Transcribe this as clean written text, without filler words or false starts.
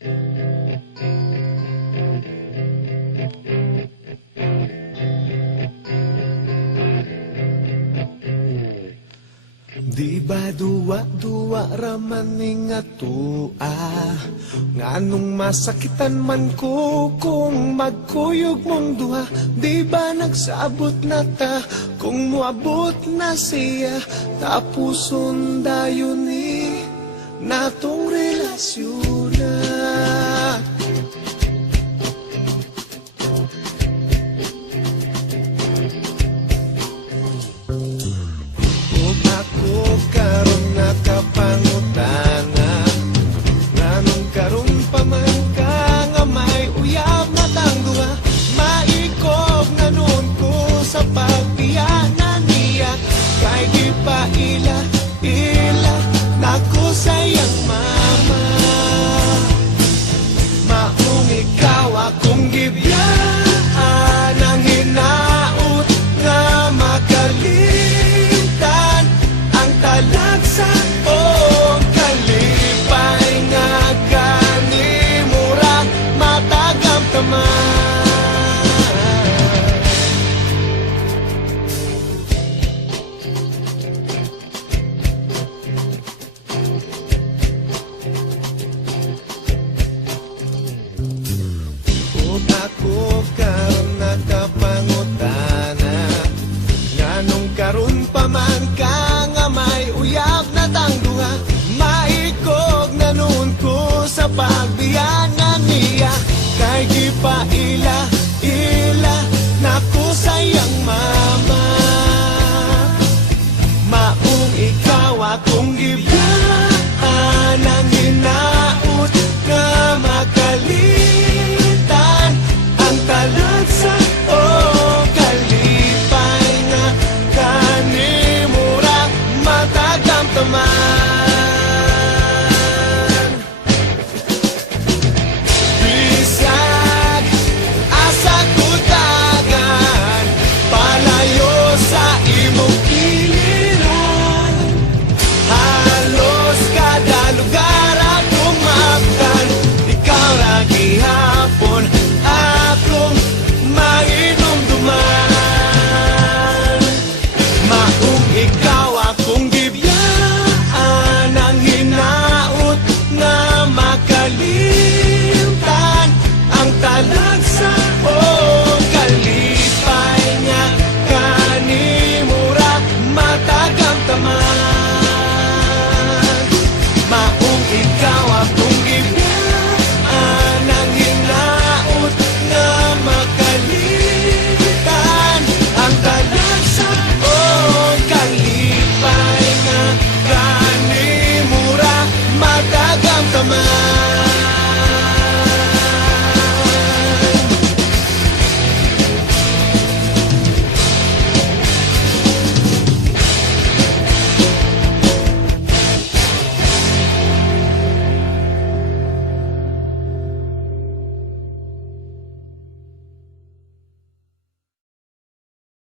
Di ba duwa-duwa ramaning atua nganong masakitan man ko kung magkuyog mong duha. Di ba nagsabot na ta kung muabot na siya tapuson dayon ni natong relasyon na. Karon nakapangutana nganong karon pa man ka nga may uyab na tangduha. Maikob na nun ko sa pagpiyanan niya kay di pa ila nako sayang mama. Maong ikaw akong gibiyaan ang hinaut nga makalimtan ang talagsa o kalipay nga kanimura matagamtaman. Kung ako karon nakapangutana nganong karon pa man ka nga may uyab na tangduha. Maikog na nun ko sa pagbiyanan niya kay di pa ila nako sayang mama. Maong ikaw akong gibiyaan ang hinaut nga makalitan ang talagsa o kalipay nga kanimura matagamtaman.